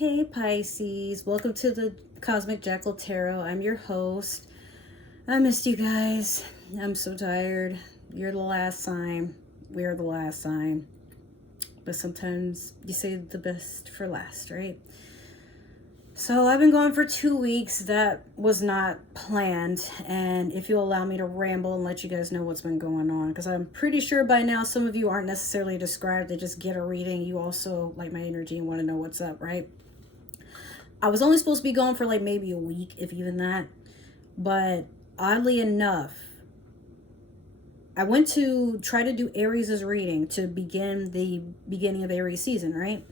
Hey Pisces, welcome to the Cosmic Jackal Tarot. I'm your host. I missed you guys. I'm so tired. You're the last sign. We're the last sign. But sometimes you say the best for last, right? So I've been gone for 2 weeks. That was not planned. And if you'll allow me to ramble and let you guys know what's been going on, because I'm pretty sure by now some of you aren't necessarily described. They just get a reading. You also like my energy and want to know what's up, right? I was only supposed to be gone for like maybe a week, if even that. But oddly enough, I went to try to do Aries' reading to begin the beginning of Aries season, right?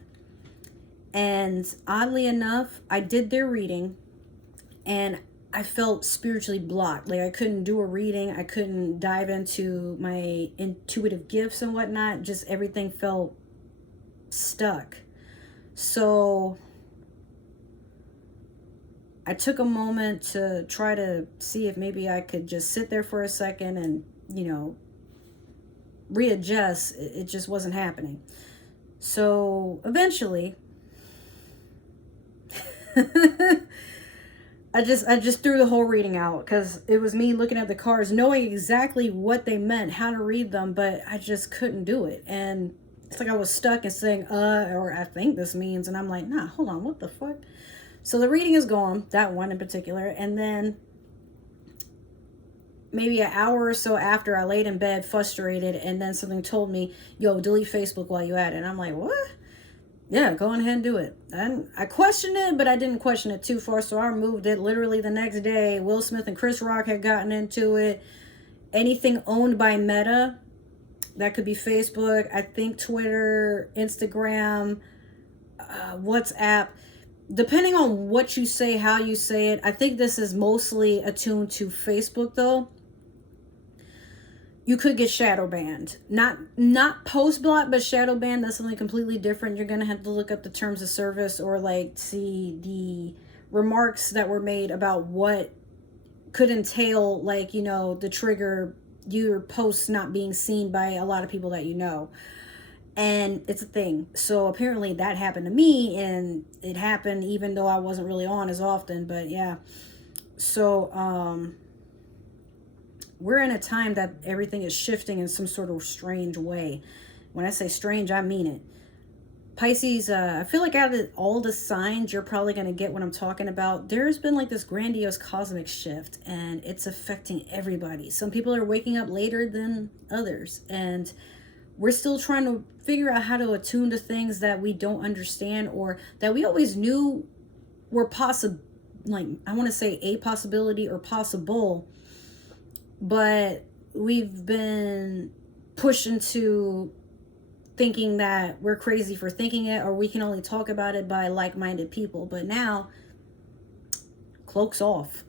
And oddly enough, I did their reading and I felt spiritually blocked. Like I couldn't do a reading. I couldn't dive into my intuitive gifts and whatnot. Just everything felt stuck. So I took a moment to try to see if maybe I could just sit there for a second and, readjust. It just wasn't happening. So eventually, I just threw the whole reading out because it was me looking at the cards, knowing exactly what they meant, how to read them, but I just couldn't do it. And it's like I was stuck and saying, or I think this means, and I'm like, nah, hold on, what the fuck? So the reading is gone, that one in particular. And then maybe an hour or so after, I laid in bed frustrated, and then something told me, yo, delete Facebook while you at it. And I'm like, what? Yeah, go on ahead and do it. And I questioned it, but I didn't question it too far, so I removed it literally the next day. Will Smith and Chris Rock had gotten into it. Anything owned by Meta, that could be Facebook, I think Twitter, Instagram, WhatsApp, depending on what you say, how you say it. I think this is mostly attuned to Facebook though. You could get shadow banned. Not post block, but shadow banned. That's something completely different. You're gonna have to look up the terms of service or like see the remarks that were made about what could entail, like, the trigger your posts not being seen by a lot of people that you know. And it's a thing. So apparently that happened to me, and it happened even though I wasn't really on as often. But yeah. So we're in a time that everything is shifting in some sort of strange way. When I say strange, I mean it. Pisces, I feel like out of all the signs, you're probably going to get what I'm talking about. There's been like this grandiose cosmic shift, and it's affecting everybody. Some people are waking up later than others, and we're still trying to figure out how to attune to things that we don't understand, or that we always knew were possible. Like, I want to say a possibility or possible, but we've been pushed into thinking that we're crazy for thinking it, or we can only talk about it by like-minded people. But now, cloaks off.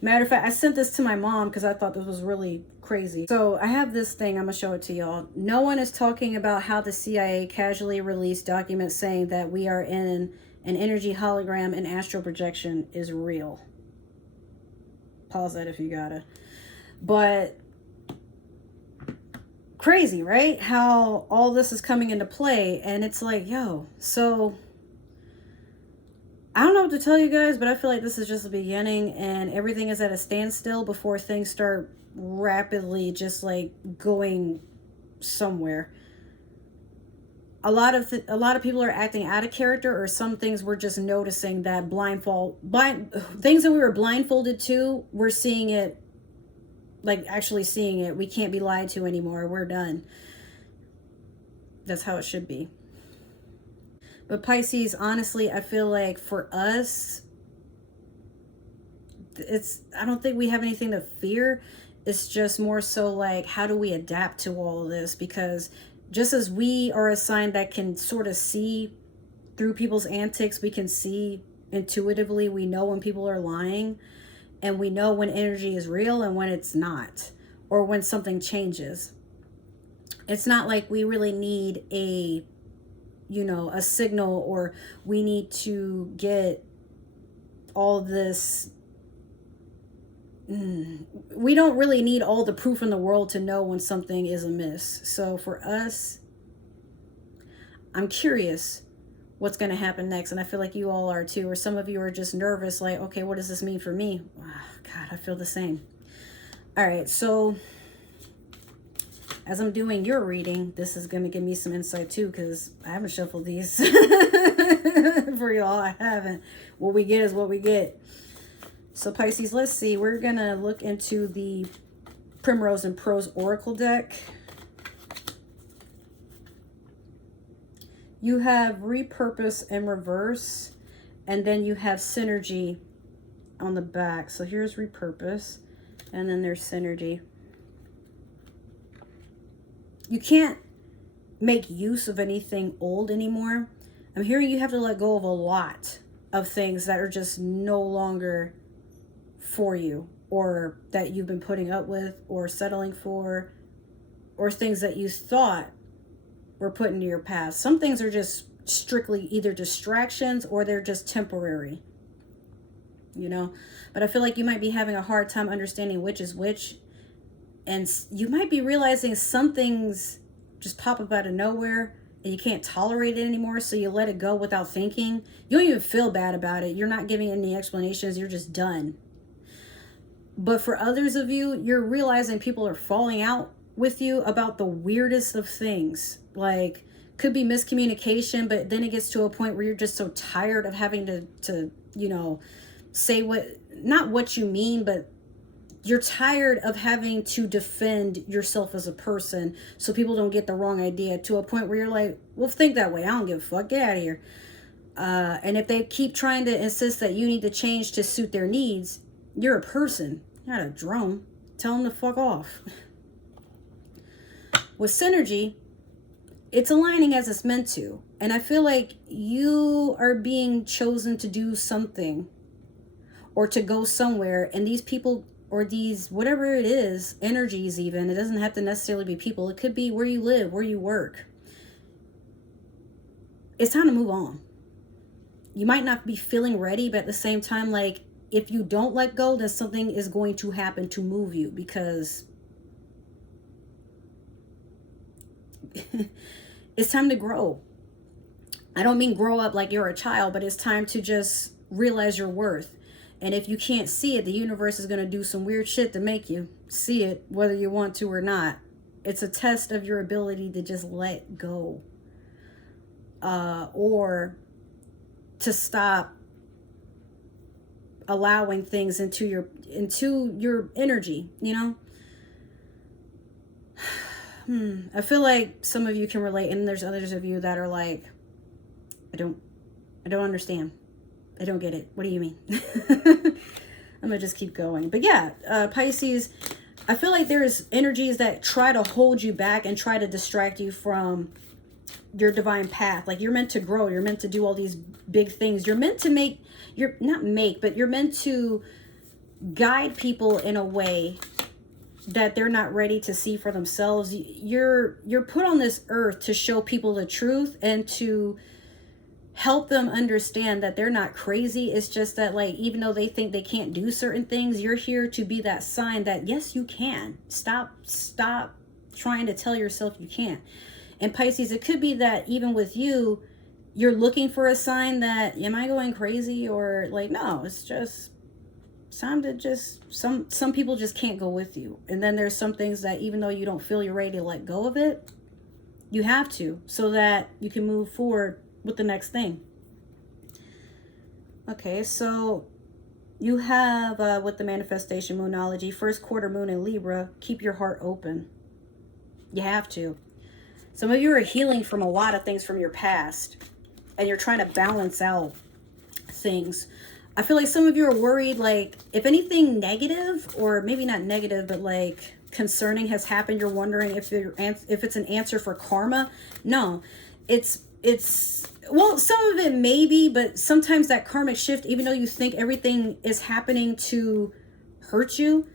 Matter of fact, I sent this to my mom because I thought this was really crazy. So I have this thing, I'm gonna show it to y'all. No one is talking about how the CIA casually released documents saying that we are in an energy hologram and astral projection is real. Pause that if you gotta. But crazy, right? How all this is coming into play, and it's like, yo, so I don't know what to tell you guys, but I feel like this is just the beginning, and everything is at a standstill before things start rapidly just like going somewhere. A lot of people are acting out of character, or some things we're just noticing that things that we were blindfolded to, we're seeing it, like actually seeing it. We can't be lied to anymore. We're done. That's how it should be. But Pisces, honestly, I feel like for us, I don't think we have anything to fear. It's just more so like, how do we adapt to all of this? Because just as we are a sign that can sort of see through people's antics, we can see intuitively, we know when people are lying, and we know when energy is real and when it's not, or when something changes. It's not like we really need a signal, or we need to get all this. We don't really need all the proof in the world to know when something is amiss. So for us, I'm curious, what's going to happen next. And I feel like you all are too, or some of you are just nervous, like, okay, what does this mean for me? God, I feel the same. All right, so as I'm doing your reading, this is going to give me some insight too, because I haven't shuffled these for y'all. I haven't. What we get is what we get. So Pisces, let's see. We're going to look into the Primrose and Prose Oracle deck. You have Repurpose in reverse, and then you have Synergy on the back. So here's Repurpose, and then there's Synergy. You can't make use of anything old anymore. I'm hearing you have to let go of a lot of things that are just no longer for you, or that you've been putting up with or settling for, or things that you thought were put into your past. Some things are just strictly either distractions or they're just temporary, you know. But I feel like you might be having a hard time understanding which is which, and you might be realizing some things just pop up out of nowhere and you can't tolerate it anymore, so you let it go without thinking. You don't even feel bad about it. You're not giving any explanations. You're just done. But for others of you, you're realizing people are falling out with you about the weirdest of things. Like, could be miscommunication, but then it gets to a point where you're just so tired of having to you know, say not what you mean, but you're tired of having to defend yourself as a person so people don't get the wrong idea, to a point where you're like, well, think that way. I don't give a fuck. Get out of here. And if they keep trying to insist that you need to change to suit their needs, you're a person, not a drone. Tell them to fuck off. With Synergy, it's aligning as it's meant to. And I feel like you are being chosen to do something or to go somewhere. And these people, or these, whatever it is, energies even, it doesn't have to necessarily be people. It could be where you live, where you work. It's time to move on. You might not be feeling ready, but at the same time, like, if you don't let go, then something is going to happen to move you, because it's time to grow. I don't mean grow up like you're a child, but it's time to just realize your worth. And if you can't see it, the universe is going to do some weird shit to make you see it, whether you want to or not. It's a test of your ability to just let go. Or to stop allowing things into your energy, you know? I feel like some of you can relate, and there's others of you that are like, I don't understand. I don't get it. What do you mean? I'm gonna just keep going. But yeah, Pisces, I feel like there's energies that try to hold you back and try to distract you from your divine path. Like, you're meant to grow. You're meant to do all these big things. You're meant to you're meant to guide people in a way that they're not ready to see for themselves. You're put on this earth to show people the truth and to help them understand that they're not crazy. It's just that, like, even though they think they can't do certain things, you're here to be that sign that, yes, you can. Stop trying to tell yourself you can't. And Pisces, it could be that even with you, you're looking for a sign that, am I going crazy? Or like, no, it's just time to just, some people just can't go with you. And then there's some things that, even though you don't feel you're ready to let go of it, you have to, so that you can move forward with the next thing. Okay, so you have with the manifestation moonology, first quarter moon in Libra, keep your heart open. You have to. Some of you are healing from a lot of things from your past, and you're trying to balance out things. I feel like some of you are worried, like, if anything negative, or maybe not negative, but like concerning has happened, you're wondering if it's an answer for karma. No, it's well, some of it maybe, but sometimes that karmic shift, even though you think everything is happening to hurt you,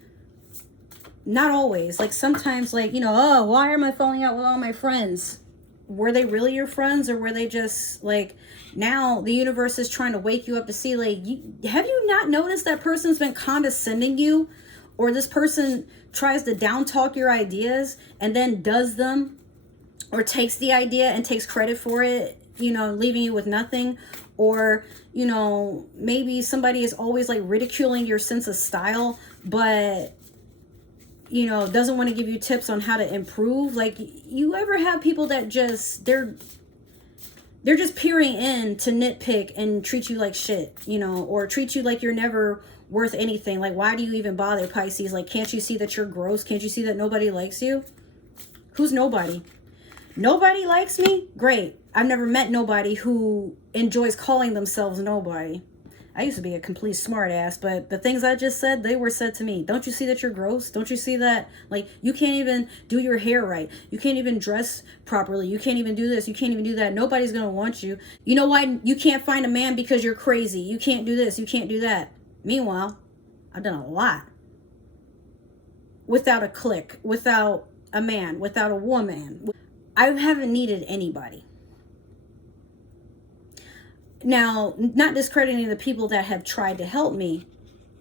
not always. Like, sometimes, like, you know, oh, why am I falling out with all my friends? Were they really your friends, or were they just like, now the universe is trying to wake you up to see, like, have you not noticed that person's been condescending you, or this person tries to down talk your ideas and then does them, or takes the idea and takes credit for it you know, leaving you with nothing. Or, you know, maybe somebody is always like ridiculing your sense of style, but, you know, doesn't want to give you tips on how to improve. Like, you ever have people that just, they're just peering in to nitpick and treat you like shit, you know, or treat you like you're never worth anything. Like, why do you even bother, Pisces? Like, can't you see that you're gross? Can't you see that nobody likes you? Who's nobody? Nobody likes me? Great. I've never met nobody who enjoys calling themselves nobody. I used to be a complete smart ass, but the things I just said, they were said to me. Don't you see that you're gross? Don't you see that, like, you can't even do your hair right? You can't even dress properly. You can't even do this. You can't even do that. Nobody's going to want you. You know why you can't find a man? Because you're crazy. You can't do this. You can't do that. Meanwhile, I've done a lot without a clique, without a man, without a woman. I haven't needed anybody. Now, not discrediting the people that have tried to help me,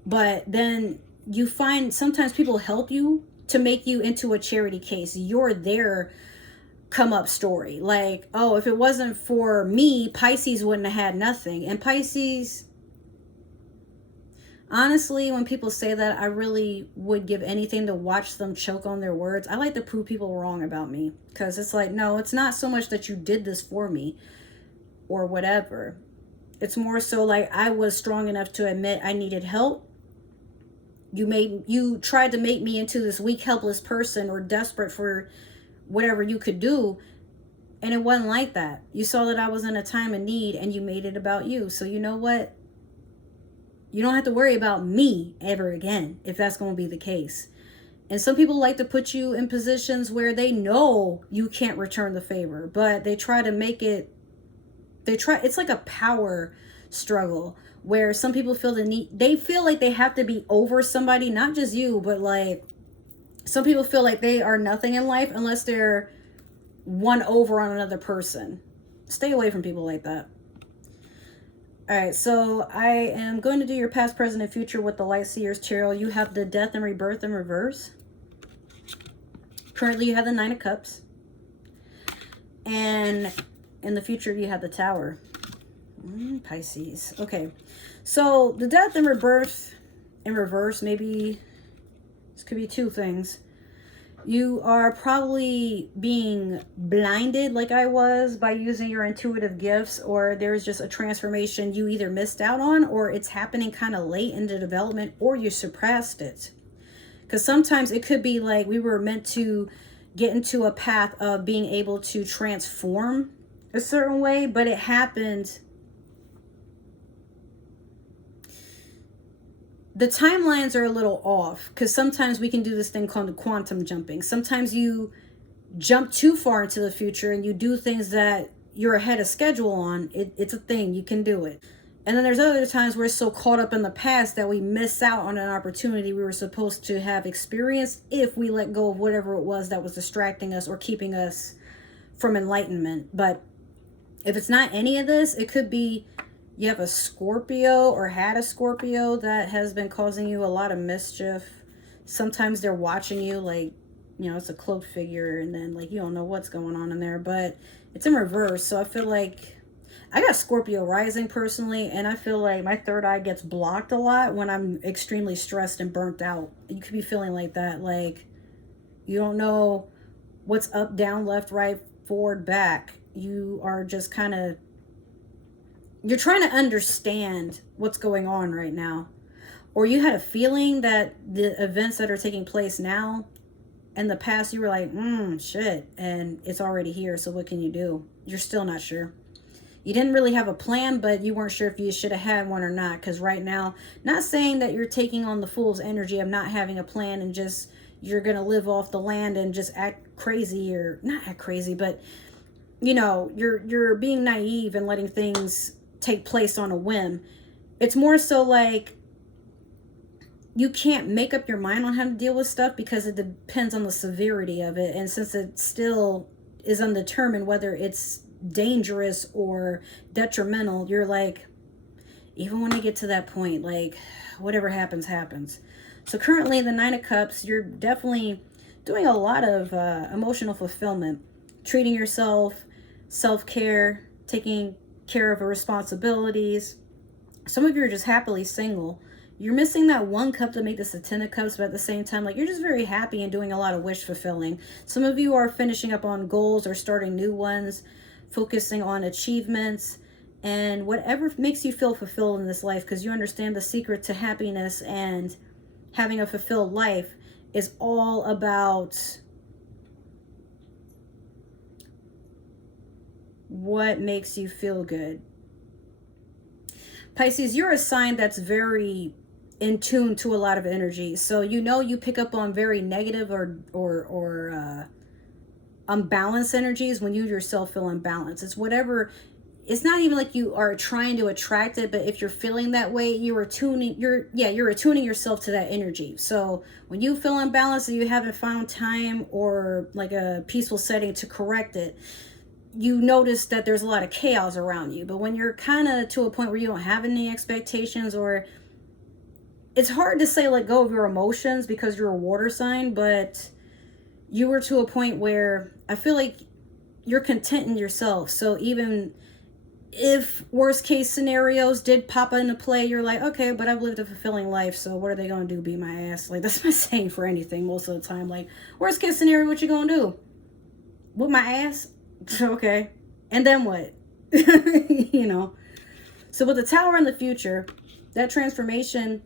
but then you find sometimes people help you to make you into a charity case. You're their come up story. Like, oh, if it wasn't for me, Pisces wouldn't have had nothing. And Pisces, honestly, when people say that, I really would give anything to watch them choke on their words. I like to prove people wrong about me, because it's like, no, it's not so much that you did this for me or whatever. It's more so like I was strong enough to admit I needed help. You tried to make me into this weak, helpless person or desperate for whatever you could do. And it wasn't like that. You saw that I was in a time of need and you made it about you. So you know what? You don't have to worry about me ever again if that's going to be the case. And some people like to put you in positions where they know you can't return the favor, but they try to make it, it's like a power struggle where some people feel the need, they feel like they have to be over somebody, not just you, but like some people feel like they are nothing in life unless they're one over on another person. Stay away from people like that. All right, so I am going to do your past, present, and future with the Light Seers Tarot. You have the Death and Rebirth in reverse. Currently, you have the Nine of Cups. And in the future, you have the Tower. Pisces. Okay, so the Death and Rebirth in reverse, maybe this could be two things. You are probably being blinded like I was by using your intuitive gifts, or there's just a transformation you either missed out on, or it's happening kind of late in the development, or you suppressed it. Because sometimes it could be like we were meant to get into a path of being able to transform a certain way, but it happened. The timelines are a little off, because sometimes we can do this thing called quantum jumping. Sometimes you jump too far into the future and you do things that you're ahead of schedule on. It's a thing. You can do it. And then there's other times we're so caught up in the past that we miss out on an opportunity we were supposed to have experienced if we let go of whatever it was that was distracting us or keeping us from enlightenment. But if it's not any of this, it could be you have a Scorpio or had a Scorpio that has been causing you a lot of mischief. Sometimes they're watching you like, you know, it's a cloaked figure and then like you don't know what's going on in there, but it's in reverse. So I feel like I got Scorpio rising personally, and I feel like my third eye gets blocked a lot when I'm extremely stressed and burnt out. You could be feeling like that, like you don't know what's up, down, left, right, forward, back. You are just kind of, you're trying to understand what's going on right now. Or you had a feeling that the events that are taking place now in the past, you were like, shit, and it's already here, so what can you do? You're still not sure. You didn't really have a plan, but you weren't sure if you should have had one or not, because right now, not saying that you're taking on the fool's energy of not having a plan and just you're going to live off the land and just act crazy, or not act crazy, but you know, you're being naive and letting things take place on a whim. It's more so like you can't make up your mind on how to deal with stuff because it depends on the severity of it. And since it still is undetermined whether it's dangerous or detrimental, you're like, even when you get to that point, like whatever happens, happens. So currently the Nine of Cups, you're definitely doing a lot of emotional fulfillment, treating yourself, self-care, taking care of responsibilities. Some of you are just happily single. You're missing that 1 cup to make this a 10 of cups, but at the same time, like, you're just very happy and doing a lot of wish fulfilling. Some of you are finishing up on goals or starting new ones, focusing on achievements and whatever makes you feel fulfilled in this life, because you understand the secret to happiness and having a fulfilled life is all about what makes you feel good. Pisces, you're a sign that's very in tune to a lot of energy. So you pick up on very negative or unbalanced energies when you yourself feel unbalanced. It's whatever. It's not even like you are trying to attract it, but if you're feeling that way, you're attuning yourself to that energy. So when you feel unbalanced and you haven't found time or like a peaceful setting to correct it, you notice that there's a lot of chaos around you. But when you're kind of to a point where you don't have any expectations, or it's hard to say let go of your emotions because you're a water sign, but you were to a point where I feel like you're content in yourself. So even if worst case scenarios did pop into play, you're like, okay, but I've lived a fulfilling life, so what are they gonna do, beat my ass? Like, that's my saying for anything most of the time. Like, worst case scenario, what you gonna do? Whoop my ass? Okay. And then what? You know. So with the Tower in the future, that transformation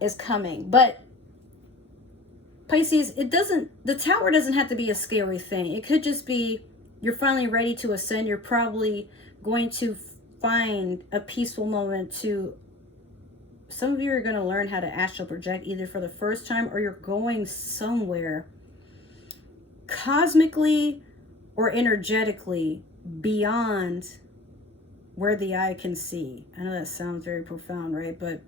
is coming. But Pisces, the Tower doesn't have to be a scary thing. It could just be you're finally ready to ascend. You're probably going to find a peaceful moment to, some of you are going to learn how to astral project either for the first time, or you're going somewhere cosmically or energetically beyond where the eye can see. I know that sounds very profound, right? But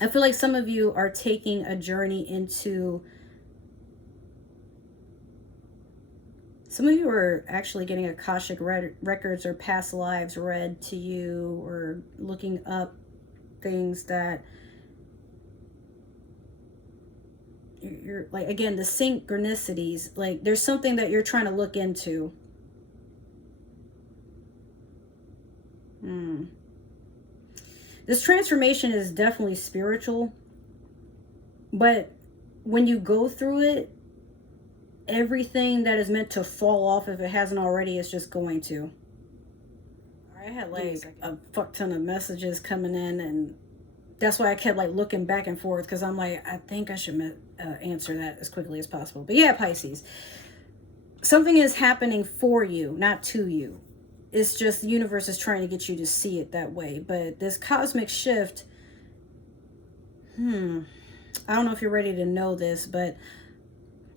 I feel like some of you are taking a journey into, some of you are actually getting Akashic records or past lives read to you, or looking up things that you're like, again, the synchronicities, like there's something that you're trying to look into. This transformation is definitely spiritual, but when you go through it, everything that is meant to fall off, if it hasn't already, is just going to. I had like a fuck ton of messages coming in, and that's why I kept like looking back and forth, because I'm like, I think I should answer that as quickly as possible. But yeah, Pisces, something is happening for you, not to you. It's just the universe is trying to get you to see it that way. But this cosmic shift, I don't know if you're ready to know this, but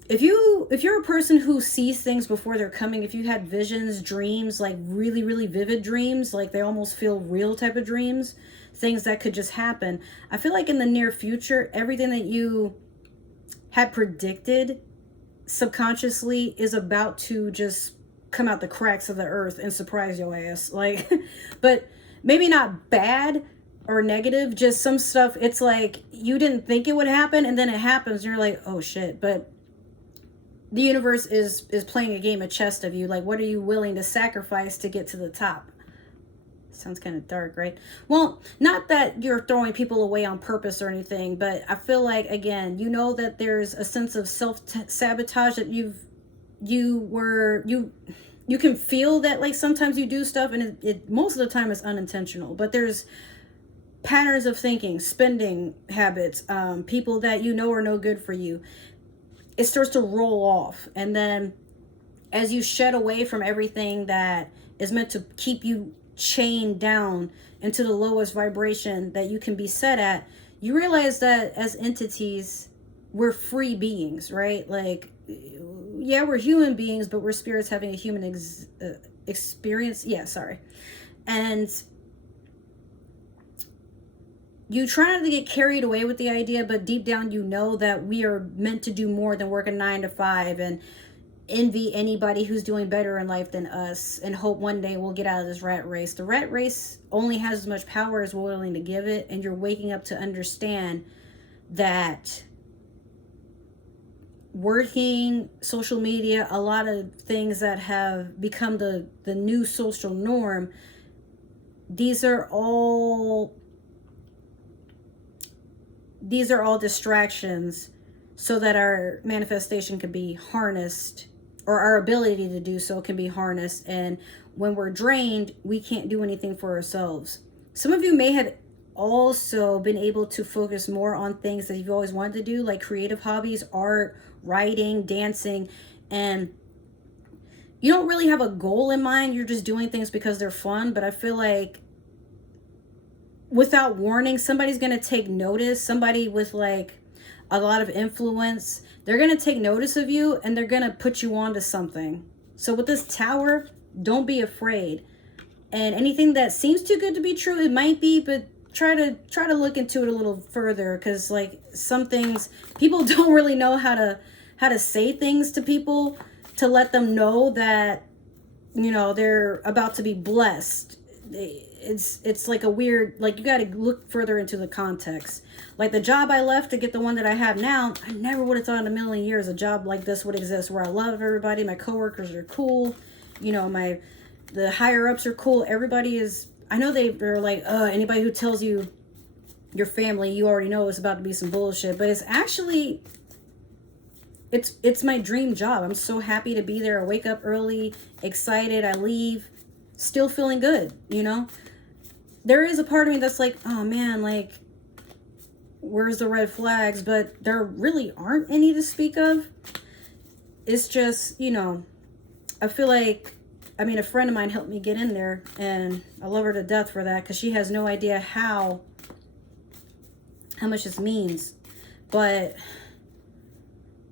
if you're a person who sees things before they're coming, if you had visions, dreams, like really, really vivid dreams, like they almost feel real type of dreams, things that could just happen, I feel like in the near future, everything that you had predicted subconsciously is about to just come out the cracks of the earth and surprise your ass. Like, but maybe not bad or negative, just some stuff, it's like you didn't think it would happen, and then it happens and you're like, oh shit. But the universe is playing a game of chess of you. Like, what are you willing to sacrifice to get to the top? Sounds kind of dark, right? Well, not that you're throwing people away on purpose or anything, but I feel like, again, you know that there's a sense of self-sabotage that you can feel that, like, sometimes you do stuff and it most of the time is unintentional, but there's patterns of thinking, spending habits, people that you know are no good for you. It starts to roll off, and then as you shed away from everything that is meant to keep you chained down into the lowest vibration that you can be set at, you realize that as entities, we're free beings, right? Like, yeah, we're human beings, but we're spirits having a human experience. Yeah, sorry. And you try not to get carried away with the idea, but deep down you know that we are meant to do more than work a 9 to 5 and envy anybody who's doing better in life than us and hope one day we'll get out of this rat race. The rat race only has as much power as we're willing to give it, and you're waking up to understand that working, social media, a lot of things that have become the new social norm, these are all distractions so that our manifestation can be harnessed, or our ability to do so can be harnessed. And when we're drained, we can't do anything for ourselves. Some of you may have also been able to focus more on things that you've always wanted to do, like creative hobbies, art, writing, dancing, and you don't really have a goal in mind. You're just doing things because they're fun. But I feel like without warning, somebody's going to take notice. Somebody with like a lot of influence, they're going to take notice of you and they're going to put you onto something. So with this Tower, don't be afraid. And anything that seems too good to be true, it might be, but try to look into it a little further, because like some things, people don't really know how to say things to people to let them know that, you know, they're about to be blessed. It's like a weird, like, you got to look further into the context. Like the job I left to get the one that I have now, I never would have thought in a million years a job like this would exist, where I love everybody, my coworkers are cool, you know, the higher ups are cool. Everybody is, I know they're like, anybody who tells you your family, you already know it's about to be some bullshit, but it's actually, it's my dream job. I'm so happy to be there. I wake up early, excited, I leave, still feeling good, you know? There is a part of me that's like, oh man, like, where's the red flags? But there really aren't any to speak of. It's just, you know, I feel like, I mean, a friend of mine helped me get in there, and I love her to death for that, because she has no idea how much this means. But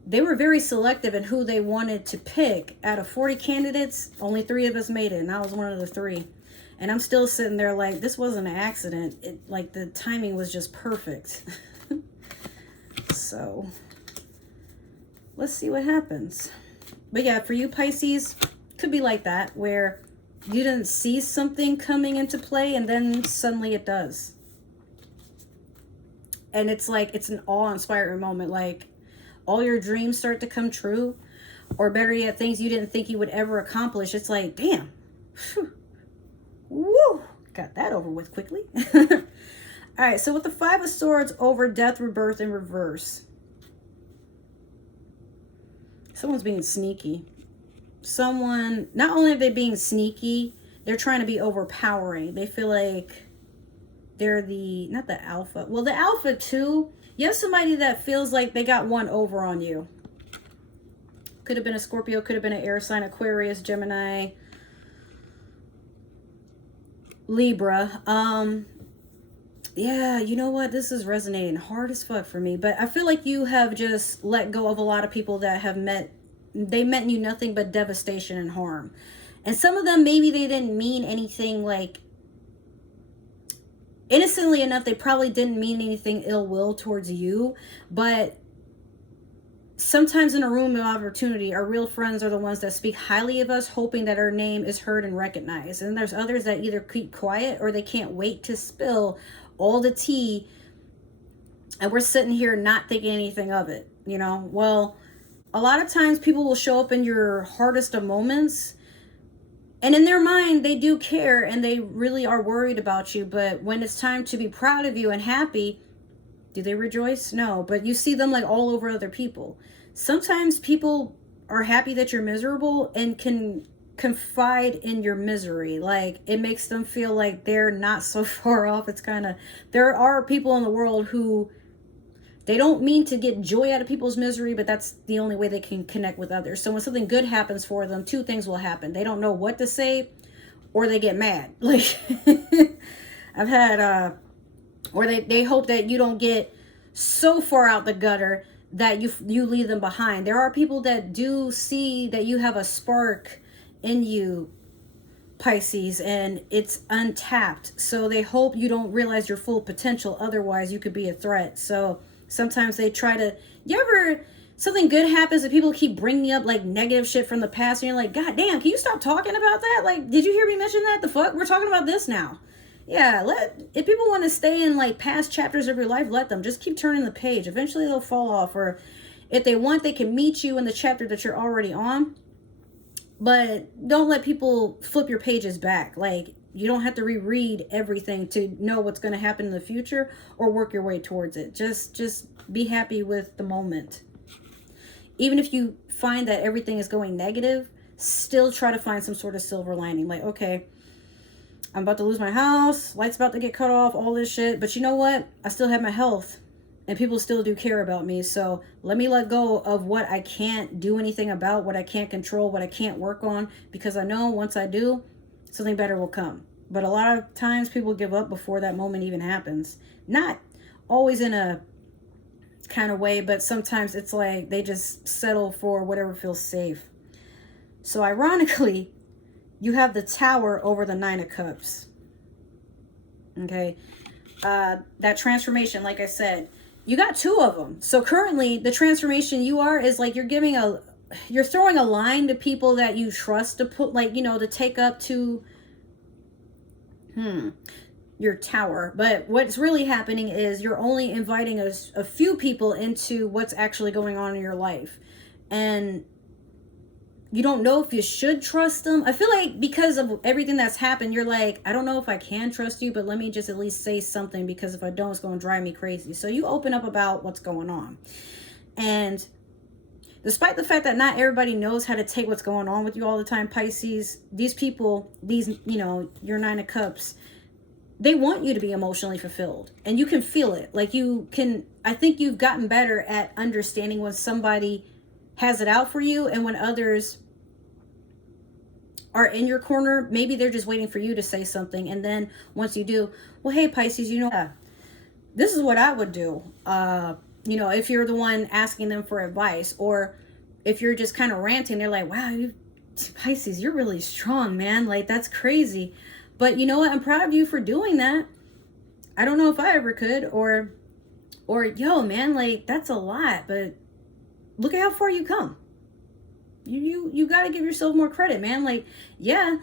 they were very selective in who they wanted to pick. Out of 40 candidates, only 3 of us made it, and I was one of the 3. And I'm still sitting there like, this wasn't an accident. Like, the timing was just perfect. So, let's see what happens. But yeah, for you Pisces, could be like that, where you didn't see something coming into play, and then suddenly it does. And it's like, it's an awe-inspiring moment. Like, all your dreams start to come true, or better yet, things you didn't think you would ever accomplish. It's like, damn. Whew. Woo! Got that over with quickly. All right, so with the 5 of Swords over Death, Rebirth, in reverse. Someone's being sneaky. Someone, not only are they being sneaky, they're trying to be overpowering. They feel like they're the, not the alpha. Well, the alpha too. You have somebody that feels like they got one over on you. Could have been a Scorpio, could have been an air sign, Aquarius, Gemini, Libra. Yeah, you know what? This is resonating hard as fuck for me. But I feel like you have just let go of a lot of people that have meant you nothing but devastation and harm. And some of them, maybe they didn't mean anything, like, innocently enough, they probably didn't mean anything ill will towards you. But sometimes in a room of opportunity, our real friends are the ones that speak highly of us, hoping that our name is heard and recognized. And there's others that either keep quiet, or they can't wait to spill all the tea, and we're sitting here not thinking anything of it, you know? Well, a lot of times people will show up in your hardest of moments, and in their mind, they do care, and they really are worried about you. But when it's time to be proud of you and happy, do they rejoice? No. But you see them like all over other people. Sometimes people are happy that you're miserable and can confide in your misery. Like, it makes them feel like they're not so far off. It's kind of, there are people in the world who, they don't mean to get joy out of people's misery, but that's the only way they can connect with others. So when something good happens for them, 2 things will happen. They don't know what to say, or they get mad. Like, I've had, or they hope that you don't get so far out the gutter that you leave them behind. There are people that do see that you have a spark in you, Pisces, and it's untapped. So they hope you don't realize your full potential. Otherwise, you could be a threat. So sometimes they try to, something good happens and people keep bringing up like negative shit from the past, and you're like, God damn, can you stop talking about that? Like, did you hear me mention that? The fuck? We're talking about this now. Yeah, if people want to stay in like past chapters of your life, let them. Just keep turning the page. Eventually they'll fall off. Or if they want, they can meet you in the chapter that you're already on. But don't let people flip your pages back. Like, You don't have to reread everything to know what's going to happen in the future or work your way towards it. Just be happy with the moment. Even if you find that everything is going negative, still try to find some sort of silver lining. Like, okay, I'm about to lose my house, lights about to get cut off, all this shit. But you know what? I still have my health and people still do care about me. So let me let go of what I can't do anything about, what I can't control, what I can't work on, because I know once I do, something better will come. But a lot of times people give up before that moment even happens. Not always in a kind of way, but sometimes it's like they just settle for whatever feels safe. So ironically, you have the Tower over the Nine of Cups. Okay. That transformation, like I said, you got two of them. So currently the transformation you are is like you're throwing a line to people that you trust to put, like, you know, to take up to your tower. But what's really happening is you're only inviting a few people into what's actually going on in your life. And you don't know if you should trust them. I feel like because of everything that's happened, you're like, I don't know if I can trust you, but let me just at least say something, because if I don't, it's going to drive me crazy. So you open up about what's going on. And despite the fact that not everybody knows how to take what's going on with you all the time, Pisces, these people, these, you know, your Nine of Cups, they want you to be emotionally fulfilled. And you can feel it. Like you can, I think you've gotten better at understanding when somebody has it out for you and when others are in your corner. Maybe they're just waiting for you to say something. And then once you do, well, hey, Pisces, you know, this is what I would do. You know, if you're the one asking them for advice, or if you're just kind of ranting, they're like, wow, Pisces, you're really strong, man. Like, that's crazy. But you know what? I'm proud of you for doing that. I don't know if I ever could, or yo, man, like, that's a lot, but look at how far you come. You got to give yourself more credit, man. Like, yeah,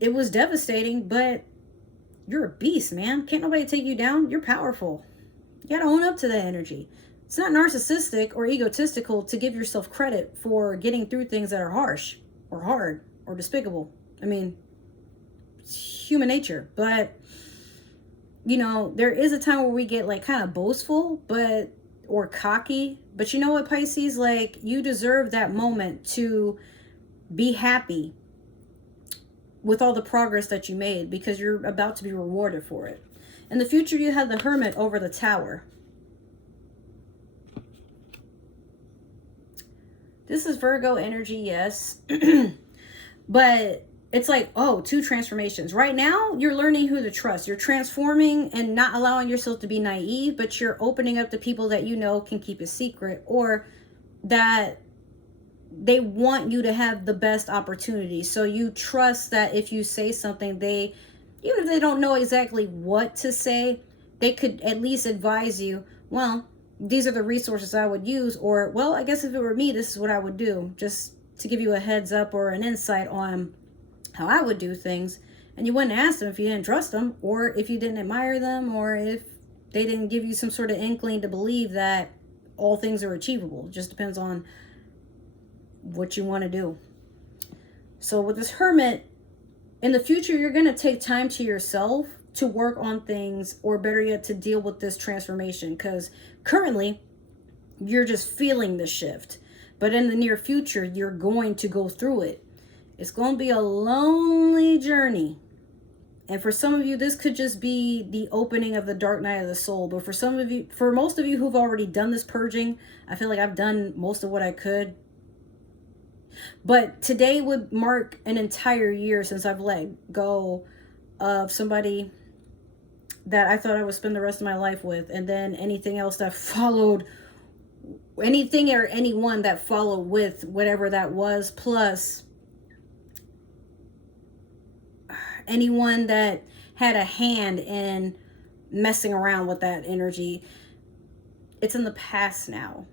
it was devastating, but you're a beast, man. Can't nobody take you down. You're powerful. You got to own up to that energy. It's not narcissistic or egotistical to give yourself credit for getting through things that are harsh or hard or despicable. I mean, it's human nature. But, you know, there is a time where we get like kind of boastful, or cocky. But you know what, Pisces? Like, you deserve that moment to be happy with all the progress that you made, because you're about to be rewarded for it. In the future, you have the Hermit over the Tower. This is Virgo energy, yes. But it's like, oh, two transformations. Right now, you're learning who to trust. You're transforming and not allowing yourself to be naive, but you're opening up to people that you know can keep a secret, or that they want you to have the best opportunity. So you trust that if you say something, even if they don't know exactly what to say, they could at least advise you, well, these are the resources I would use, or, well, I guess if it were me, this is what I would do, just to give you a heads up or an insight on how I would do things. And you wouldn't ask them if you didn't trust them, or if you didn't admire them, or if they didn't give you some sort of inkling to believe that all things are achievable. It just depends on what you want to do. So with this Hermit, in the future, you're going to take time to yourself to work on things, or better yet, to deal with this transformation, because currently you're just feeling the shift. But in the near future, you're going to go through it. It's going to be a lonely journey. And for some of you, this could just be the opening of the dark night of the soul. But for most of you who've already done this purging, I feel like I've done most of what I could. But today would mark an entire year since I've let go of somebody that I thought I would spend the rest of my life with. And then anything else that followed, anything or anyone that followed with whatever that was, plus anyone that had a hand in messing around with that energy. It's in the past now.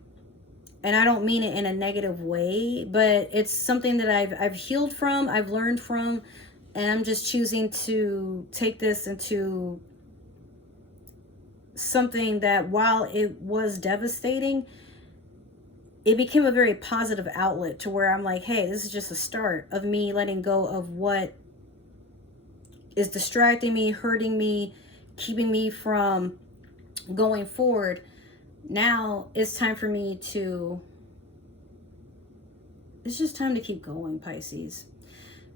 And I don't mean it in a negative way, but it's something that I've healed from, I've learned from, and I'm just choosing to take this into something that, while it was devastating, it became a very positive outlet to where I'm like, hey, this is just the start of me letting go of what is distracting me, hurting me, keeping me from going forward. Now it's time for me to, it's just time to keep going, Pisces.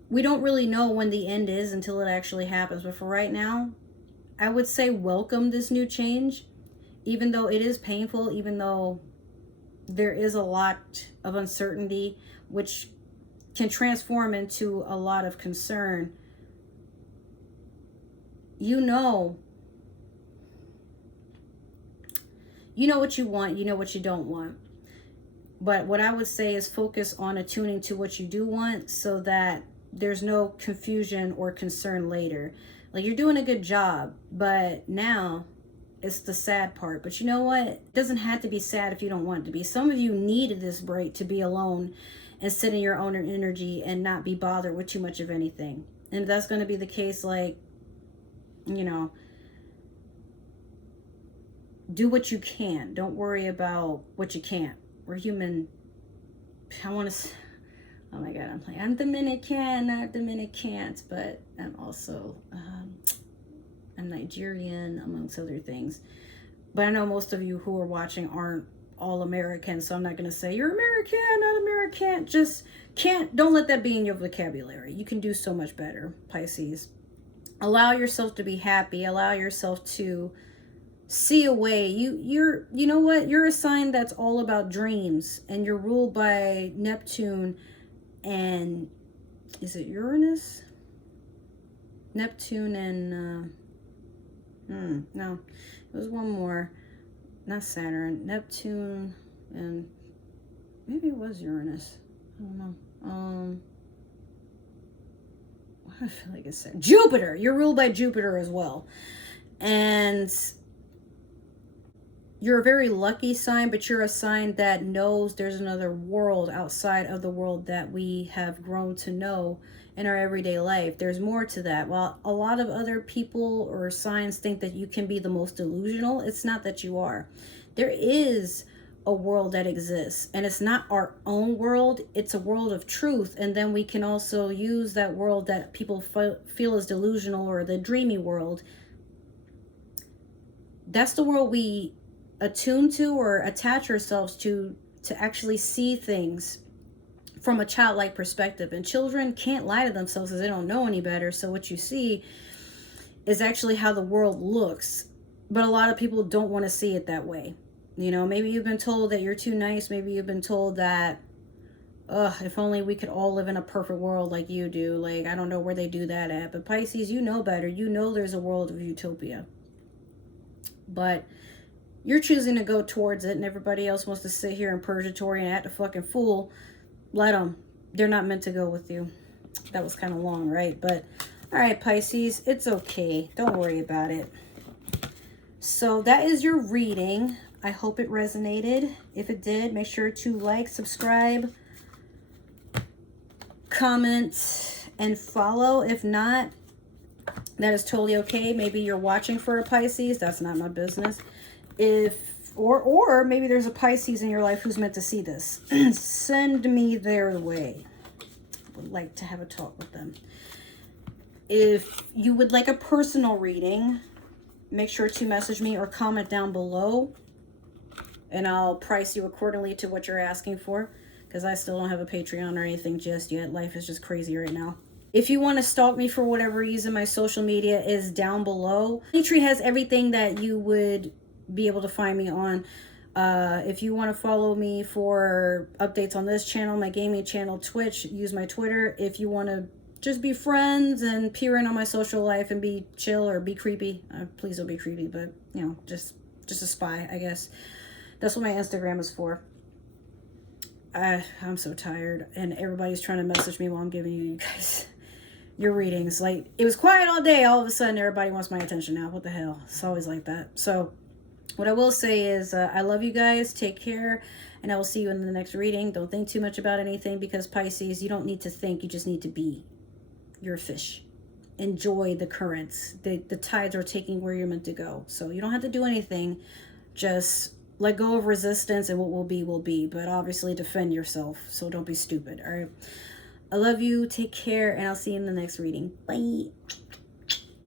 We don't really know when the end is until it actually happens. But for right now, I would say welcome this new change, even though it is painful, even though there is a lot of uncertainty, which can transform into a lot of concern. You know what you want, you know what you don't want. But what I would say is focus on attuning to what you do want so that there's no confusion or concern later. Like, you're doing a good job, but now it's the sad part. But you know what? It doesn't have to be sad if you don't want it to be. Some of you needed this break to be alone and sit in your own energy and not be bothered with too much of anything. And if that's going to be the case, like, you know, do what you can. Don't worry about what you can't. We're human. I want to, oh my God, I'm like, I'm Dominican, not Dominicans, but I'm also, I'm Nigerian, amongst other things. But I know most of you who are watching aren't all American, so I'm not going to say you're American, not American. Just don't let that be in your vocabulary. You can do so much better, Pisces. Allow yourself to be happy. Allow yourself to see a way. You know what? You're a sign that's all about dreams, and you're ruled by Neptune and, is it Uranus? Neptune and no, it was one more, not Saturn, Neptune, and maybe it was Uranus. I don't know. I feel like it's Jupiter. You're ruled by Jupiter as well, and you're a very lucky sign, but you're a sign that knows there's another world outside of the world that we have grown to know in our everyday life. There's more to that. While a lot of other people or signs think that you can be the most delusional, it's not that you are. There is a world that exists, and it's not our own world. It's a world of truth, and then we can also use that world that people feel is delusional, or the dreamy world. That's the world we attune to or attach ourselves to actually see things from a childlike perspective. And children can't lie to themselves because they don't know any better. So what you see is actually how the world looks, but a lot of people don't want to see it that way. You know, maybe you've been told that you're too nice. Maybe you've been told that, if only we could all live in a perfect world like you do. Like, I don't know where they do that at, but Pisces, you know better. You know there's a world of utopia, but you're choosing to go towards it, and everybody else wants to sit here in purgatory and act a fucking fool. Let them. They're not meant to go with you. That was kind of long, right? But, all right, Pisces, it's okay. Don't worry about it. So that is your reading. I hope it resonated. If it did, make sure to like, subscribe, comment, and follow. If not, that is totally okay. Maybe you're watching for a Pisces. That's not my business. Or maybe there's a Pisces in your life who's meant to see this. Send me their way. I would like to have a talk with them. If you would like a personal reading, make sure to message me or comment down below, and I'll price you accordingly to what you're asking for, because I still don't have a Patreon or anything just yet. Life is just crazy right now. If you want to stalk me for whatever reason, my social media is down below. Linktree has everything that you would be able to find me on. If you want to follow me for updates on this channel, my gaming channel, Twitch, use my Twitter. If you want to just be friends and peer in on my social life and be chill or be creepy, please don't be creepy, but you know, just a spy, I guess. That's what my Instagram is for. I'm so tired, and everybody's trying to message me while I'm giving you guys your readings. Like, it was quiet all day, all of a sudden everybody wants my attention now. What the hell? It's always like that. So what I will say is, I love you guys. Take care, and I will see you in the next reading. Don't think too much about anything, because Pisces, you don't need to think. You just need to be. You're a fish. Enjoy the currents. The tides are taking where you're meant to go. So you don't have to do anything. Just let go of resistance, and what will be, will be. But obviously defend yourself. So don't be stupid, all right? I love you. Take care, and I'll see you in the next reading. Bye.